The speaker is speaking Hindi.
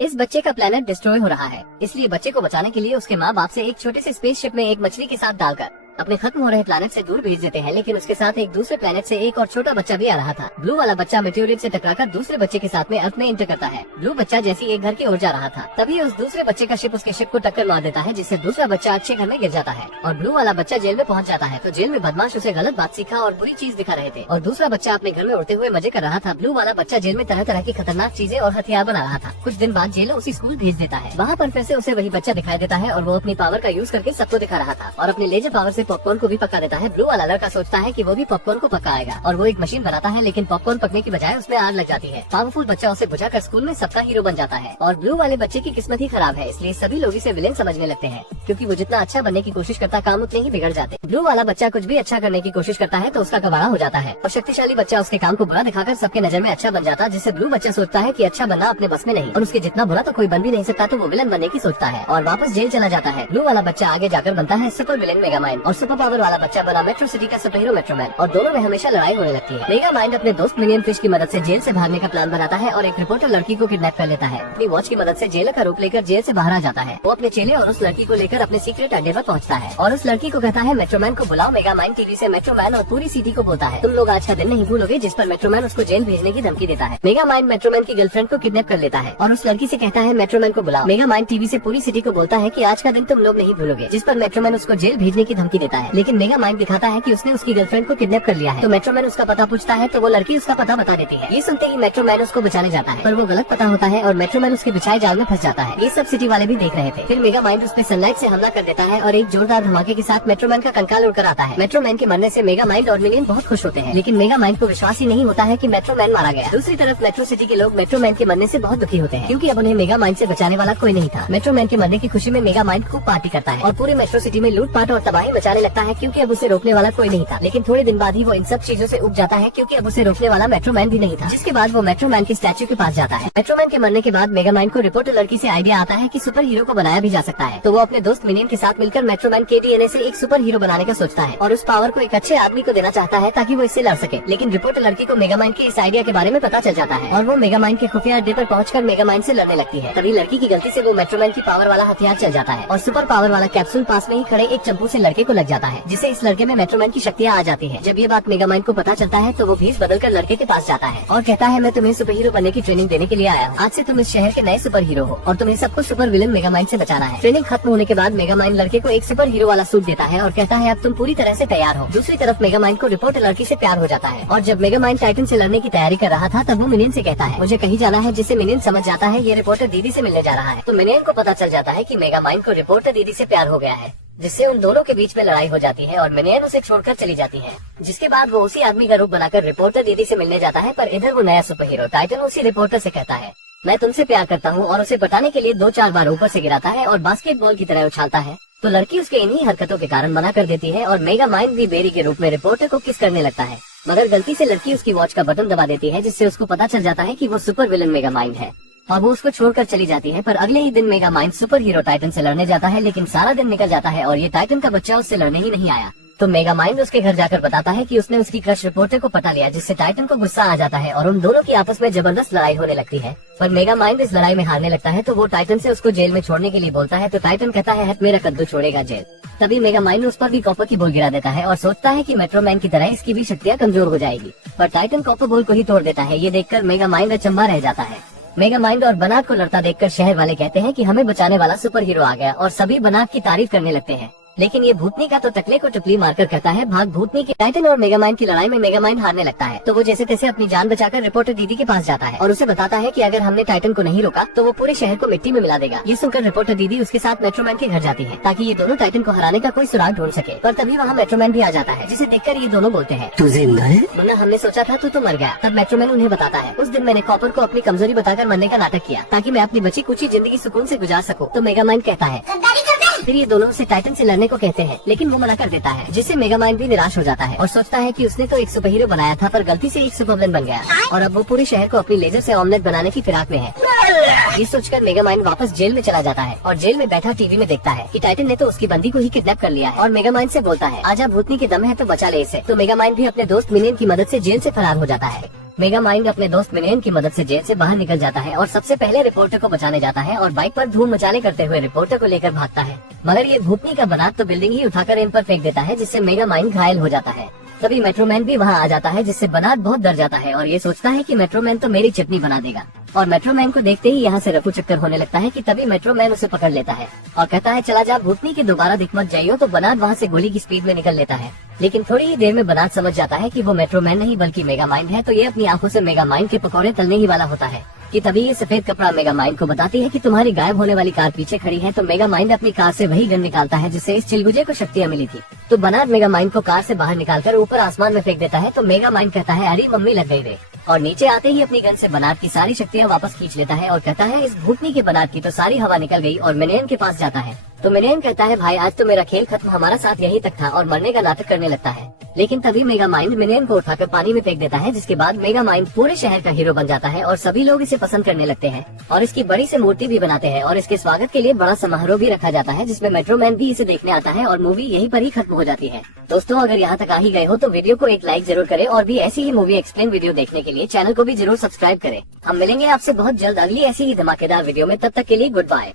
इस बच्चे का प्लेनेट डिस्ट्रॉय हो रहा है, इसलिए बच्चे को बचाने के लिए उसके माँ बाप से एक छोटे से स्पेसशिप में एक मछली के साथ डालकर अपने खत्म हो रहे प्लेनेट से दूर भेज देते हैं। लेकिन उसके साथ एक दूसरे प्लेनेट से एक और छोटा बच्चा भी आ रहा था। ब्लू वाला बच्चा मेटेओरिट से टकराकर दूसरे बच्चे के साथ में अर्थ में इंटर करता है। ब्लू बच्चा जैसे एक घर की ओर जा रहा था, तभी उस दूसरे बच्चे का शिप उसके शिप को टक्कर मार देता है, जिससे दूसरा बच्चा अच्छे घर में गिर जाता है और ब्लू वाला बच्चा जेल में पहुंच जाता है। तो जेल में बदमाश उसे गलत बात सीखा और बुरी चीज दिखा रहे थे और दूसरा बच्चा अपने घर में उड़ते हुए मजे कर रहा था। ब्लू वाला बच्चा जेल में तरह तरह की खतरनाक चीजें और हथियार बना रहा था। कुछ दिन बाद जेल उसी स्कूल भेज देता है। वहाँ पर फिर से उसे वही बच्चा दिखाई देता है और वो अपनी पावर का यूज करके सबको दिखा रहा था और अपने लेजर पावर से पॉपकॉर्न को भी पका देता है। ब्लू वाला लड़का सोचता है कि वो भी पॉपकॉर्न को पकाएगा और वो एक मशीन बनाता है, लेकिन पॉपकॉर्न पकने की बजाय उसमें आग लग जाती है। पावरफुल बच्चा उसे बुझाकर स्कूल में सबका हीरो बन जाता है और ब्लू वाले बच्चे की किस्मत ही खराब है, इसलिए सभी लोग इसे विलेन समझने लगते हैं, क्योंकि वो जितना अच्छा बनने की कोशिश करता काम उतने ही बिगड़ जाते। ब्लू वाला बच्चा कुछ भी अच्छा करने की कोशिश करता है तो उसका कबाड़ा हो जाता है और शक्तिशाली बच्चा उसके काम को बुरा दिखाकर सबके नजर में अच्छा बन जाता, जिससे ब्लू बच्चा सोचता है कि अच्छा बनना अपने बस में नहीं और उसके जितना बुरा तो कोई बन भी नहीं सकता, तो वो विलन बनने की सोचता है और वापस जेल चला जाता है। ब्लू वाला बच्चा आगे जाकर बनता है सुपर विलेन मेगामाइंड और सुपर पावर वाला बच्चा बना मेट्रो सिटी का सुपर हीरो मेट्रोमैन और दोनों में हमेशा लड़ाई होने लगती है। मेगामाइंड अपने दोस्त मिनियन फिश की मदद से जेल से भागने का प्लान बनाता है और एक रिपोर्टर लड़की को किडनैप कर लेता है। अपनी वॉच की मदद से जेलर का रूप लेकर जेल से बाहर आ जाता है। वो अपने चेले और उस लड़की को लेकर अपने सीक्रेट अड्डे पर पहुंचता है और उस लड़की को कहता है मेट्रोमैन को बुलाओ। मेगामाइंड टीवी से मेट्रोमैन और पूरी सिटी को बोलता है तुम लोग आज का दिन नहीं भूलोगे, जिस पर मेट्रोमैन उसको जेल भेजने की धमकी देता है। मेगामाइंड मेट्रोमैन की गर्लफ्रेंड को किडनैप कर लेता है और उस लड़की से कहता है मेट्रोमैन को बुलाओ। मेगामाइंड टीवी से पूरी सिटी को बोलता है कि आज का दिन तुम लोग नहीं भूलोगे, जिस पर मेट्रोमैन उसको जेल भेजने की धमकी देता है। लेकिन मेगामाइंड दिखाता है कि उसने उसकी गर्लफ्रेंड को किडनैप कर लिया है। तो मेट्रोमैन उसका पता पूछता है तो वो लड़की उसका पता बता देती है। ये सुनते ही मेट्रोमैन उसको बचाने जाता है, पर वो गलत पता होता है और मेट्रोमैन उसके बिछाए जाल में फंस जाता है। ये सब सिटी वाले भी देख रहे थे। फिर मेगामाइंड उस पे सनलाइट से हमला कर देता है और एक जोरदार धमाके के साथ मेट्रोमैन का कंकाल उड़कर आता है। मेट्रोमैन के मरने से मेगामाइंड और मिनियन बहुत खुश होते हैं, लेकिन मेगामाइंड को विश्वास ही नहीं होता है कि मेट्रोमैन मारा गया। दूसरी तरफ मेट्रो सिटी के लोग मेट्रोमैन के मरने से बहुत दुखी होते हैं, क्योंकि अब उन्हें मेगामाइंड से बचाने वाला कोई नहीं था। मेट्रोमैन के मरने की खुशी में मेगामाइंड खूब पार्टी करता है और पूरे मेट्रो सिटी में लूटपाट और तबाही मचाने लगता है, क्योंकि अब उसे रोकने वाला कोई नहीं था। लेकिन थोड़े दिन बाद ही वो इन सब चीजों से उब जाता है, क्योंकि अब उसे रोकने वाला मेट्रोमैन भी नहीं था। जिसके बाद वो मेट्रोमैन की स्टैच्यू के पास जाता है। मेट्रोमैन के मरने के बाद मेगामाइंड को रिपोर्टर लड़की से आइडिया आता है कि सुपर हीरो को बनाया भी जा सकता है, तो वो अपने दोस्त मिनियन के साथ मिलकर मेट्रोमैन के डीएनए से एक सुपर हीरो बनाने का सोचता है और उस पावर को एक अच्छे आदमी को देना चाहता है ताकि वो इससे लड़ सके। लेकिन रिपोर्टर लड़की को मेगामाइंड के इस आइडिया के बारे में पता चल जाता है और वो मेगामाइंड के खुफिया अड्डे पर पहुंचकर मेगामाइंड से लड़ने लगती है। तभी लड़की की गलती से वो मेट्रोमैन की पावर वाला हथियार चल जाता है और सुपर पावर वाला कैप्सूल पास में ही खड़े एक चंपू से लड़के को लग जाता है, जिससे इस लड़के में मेट्रोमैन की शक्तियाँ आ जाती है। जब ये बात मेगामाइंड को पता चलता है तो वो भेष बदलकर लड़के के पास जाता है और कहता है मैं तुम्हें सुपर हीरो बनने की ट्रेनिंग देने के लिए आया हूँ। आज से तुम इस शहर के नए सुपर हीरो हो और तुम्हें सबको सुपर विलन मेगामाइंड से बचाना है। ट्रेनिंग खत्म होने के बाद मेगामाइंड लड़के को एक सुपर हीरो वाला सूट देता है और कहता है अब तुम पूरी तरह से तैयार हो। दूसरी तरफ मेगामाइंड को रिपोर्टर लड़की से प्यार हो जाता है और जब मेगामाइंड टाइटन से लड़ने की तैयारी कर रहा था तब वो मिनियन से कहता है मुझे कहीं जाना है, जिससे मिनियन समझ जाता है ये रिपोर्टर दीदी से मिलने जा रहा है। तो मिनियन को पता चल जाता है कि मेगामाइंड को रिपोर्टर दीदी से प्यार हो गया है, जिससे उन दोनों के बीच में लड़ाई हो जाती है और मिनियन उसे छोड़कर चली जाती है। जिसके बाद वो उसी आदमी का रूप बनाकर रिपोर्टर दीदी से मिलने जाता है, पर इधर वो नया सुपर हीरो टाइटन उसी रिपोर्टर से कहता है मैं तुमसे प्यार करता हूँ और उसे पटाने के लिए 2-4 बार ऊपर से गिराता है और बास्केटबॉल की तरह उछालता है। तो लड़की उसके इन्हीं हरकतों के कारण मना कर देती है और मेगामाइंड भी बेरी के रूप में रिपोर्टर को किस करने लगता है, मगर गलती से लड़की उसकी वॉच का बटन दबा देती है, जिससे उसको पता चल जाता है कि वो सुपर विलन मेगामाइंड है और वो उसको छोड़कर चली जाती है। पर अगले ही दिन मेगामाइंड सुपर हीरो टाइटन से लड़ने जाता है, लेकिन सारा दिन निकल जाता है और ये टाइटन का बच्चा उससे लड़ने ही नहीं आया। तो मेगामाइंड उसके घर जाकर बताता है कि उसने उसकी क्रश रिपोर्टर को पटा लिया, जिससे टाइटन को गुस्सा आ जाता है और उन दोनों की आपस में जबरदस्त लड़ाई होने लगती है। पर मेगामाइंड इस लड़ाई में हारने लगता है तो वो टाइटन से उसको जेल में छोड़ने के लिए बोलता है, तो टाइटन कहता है मेरा कद्दू छोड़ेगा जेल। तभी मेगामाइंड उस पर भी कॉपर की बॉल गिरा देता है और सोचता है कि मेट्रोमैन की तरह इसकी भी शक्तियाँ कमजोर हो जाएगी, पर टाइटन कॉपर बॉल को ही तोड़ देता है। ये देखकर मेगामाइंड अचंभा रह जाता है। मेगामाइंड और बनाट को लड़ता देखकर शहर वाले कहते हैं कि हमें बचाने वाला सुपर हीरो आ गया और सभी बनाट की तारीफ करने लगते हैं। लेकिन ये भूतनी का तो टकले को टुकली मारकर कहता है भाग भूतनी की। टाइटन और मेगामाइंड की लड़ाई में मेगामाइंड हारने लगता है, तो वो जैसे तैसे अपनी जान बचाकर रिपोर्टर दीदी के पास जाता है और उसे बताता है कि अगर हमने टाइटन को नहीं रोका तो वो पूरे शहर को मिट्टी में मिला देगा। ये सुनकर रिपोर्टर दीदी उसके साथ मेट्रोमैन के घर जाती है ताकि ये दोनों टाइटन को हराने का कोई सुराग ढूंढ सके। पर तभी वहाँ मेट्रोमैन भी आ जाता है, जिसे देखकर ये दोनों बोलते हैं तू जिंदा है, वरना हमने सोचा था तू तो मर गया। तब मेट्रोमैन उन्हें बताता है उस दिन मैंने कॉपर को अपनी कमजोरी बताकर मरने का नाटक किया ताकि मैं अपनी बची कुची जिंदगी सुकून से गुजार सकूं। तो मेगामाइंड कहता है फिर ये दोनों उसे टाइटन से लड़ने को कहते हैं, लेकिन वो मना कर देता है, जिससे मेगामाइंड भी निराश हो जाता है और सोचता है कि उसने तो एक सुपर हीरो बनाया था पर गलती से एक सुपर विलन बन गया और अब वो पूरे शहर को अपनी लेजर से ऑमलेट बनाने की फिराक में है। ये सोचकर मेगामाइंड वापस जेल में चला जाता है और जेल में बैठा टीवी में देखता है कि टाइटन ने तो उसकी बंदी को ही किडनैप कर लिया है और मेगामाइंड से बोलता है आजा भूतनी के दम है तो बचा ले इसे। तो मेगामाइंड भी अपने दोस्त मिनियन की मदद से जेल से फरार हो जाता है। मेगा माइंड अपने दोस्त मिनियन की मदद से जेल से बाहर निकल जाता है और सबसे पहले रिपोर्टर को बचाने जाता है और बाइक पर धूम मचाने करते हुए रिपोर्टर को लेकर भागता है। मगर ये भूतनी का बनात तो बिल्डिंग ही उठाकर इन पर फेंक देता है, जिससे मेगा माइंड घायल हो जाता है। तभी मेट्रोमैन भी वहाँ आ जाता है, जिससे बनात बहुत डर जाता है और ये सोचता है कि मेट्रोमैन तो मेरी चटनी बना देगा। और मेट्रोमैन को देखते ही यहाँ से रफू चक्कर होने लगता है कि तभी मेट्रोमैन उसे पकड़ लेता है और कहता है चला जा भूतनी के दोबारा दिख मत जाइयो। तो बनात वहाँ से गोली की स्पीड में निकल लेता है, लेकिन थोड़ी ही देर में बनात समझ जाता है कि वो मेट्रोमैन नहीं बल्कि मेगा माइंड है। तो ये अपनी आंखों से मेगा माइंड के पकौड़े तलने ही वाला होता है कि तभी ये सफेद कपड़ा मेगा माइंड को बताती है कि तुम्हारी गायब होने वाली कार पीछे खड़ी है। तो मेगा माइंड अपनी कार से वही गन निकालता है जिससे इस चिलगुजे को शक्तियाँ मिली थी। तो बनात मेगा माइंड को कार से बाहर निकालकर ऊपर आसमान में फेंक देता है। तो मेगा माइंड कहता है अरे मम्मी लग गई रे, और नीचे आते ही अपनी गन से बनात की सारी शक्तियाँ वापस खींच लेता है और कहता है इस भूतनी के बनात की तो सारी हवा निकल गई। और मिनियन के पास जाता है तो मिनियन कहता है भाई आज तो मेरा खेल खत्म, हमारा साथ यहीं तक था, और मरने का नाटक करने लगता है। लेकिन तभी मेगा माइंड मिनियन को उठाकर पानी में फेंक देता है, जिसके बाद मेगा माइंड पूरे शहर का हीरो बन जाता है और सभी लोग इसे पसंद करने लगते हैं और इसकी बड़ी से मूर्ति भी बनाते हैं और इसके स्वागत के लिए बड़ा समारोह भी रखा जाता है, जिसमें मेट्रोमैन भी इसे देखने आता है और मूवी यहीं पर ही खत्म हो जाती है। दोस्तों अगर यहाँ तक आ ही गए हो तो वीडियो को एक लाइक जरूर करें और भी ऐसी ही मूवी एक्सप्लेन वीडियो देखने के लिए चैनल को भी जरूर सब्सक्राइब करें। हम मिलेंगे आपसे बहुत जल्द अगली ऐसी ही धमाकेदार वीडियो में, तब तक के लिए गुड बाय।